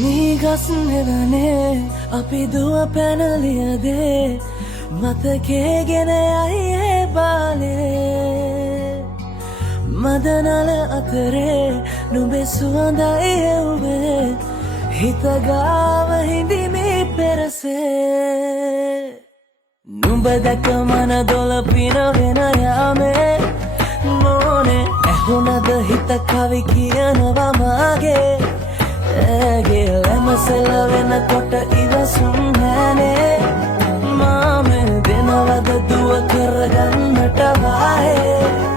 නිගස් නෙවනේ අපි දුව පැනලියදේ මතකේ ගෙන යයි ඒ බාලේ මදනල අතරේ නුඹේ සුවඳයි එව්වේ හිත ගාව හිඳිමි පෙරසේ නුඹ දැක මන දොළ පිනවෙන යාමේ මොනේ ඇහුණද හිත කවි කියනවා මාගේ ඇගේ ලැමසෙල වෙනකොට ඉවසුම් නෑනේ මාමේ දෙනවද දුව කරගන්නට වායේ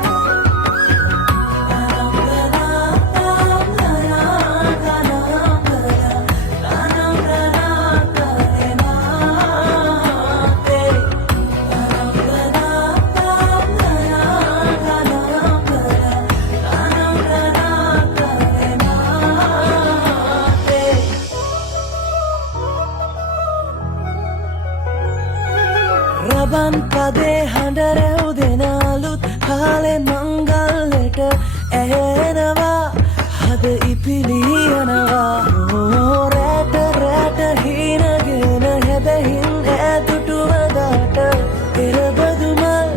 රබන් පදේ හඬ රැව් දෙනාලුත් කාලේ මංගල්ලට ඇහෙනවා හද ඉපිලියනවා රැට රැට හීනගෙන හැබැහින් ඈදුටුවදාට පෙරබදුමල්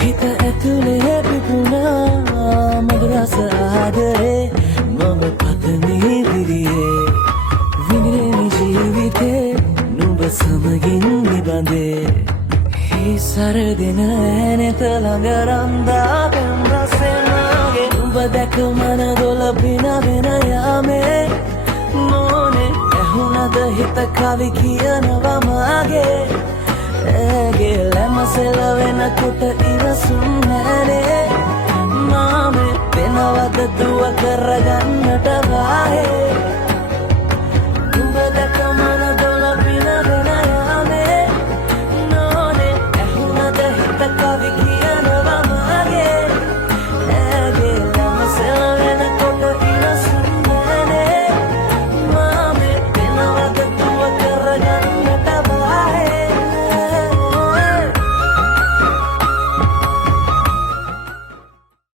හිත ඇතුලේ පිපුණා මధుරස ආදරේ මම පතමි විරියේ විඳින ජීවිතේ නුඹ සමගින් නිබඳේ සරදින ඇනෙත ළඟ රන්දා පෙම් රසෙනාගේ නුඹ දැක මන දොළ පිනවෙන යාමේ මොනේ ඇහුණද හිත කවි කියනවා මාගේ ඇගේ ලැමසෙල වෙනකොට ඉවසුම් නෑනේ මාමේ වෙනවද දුව කරගන්නට වායේ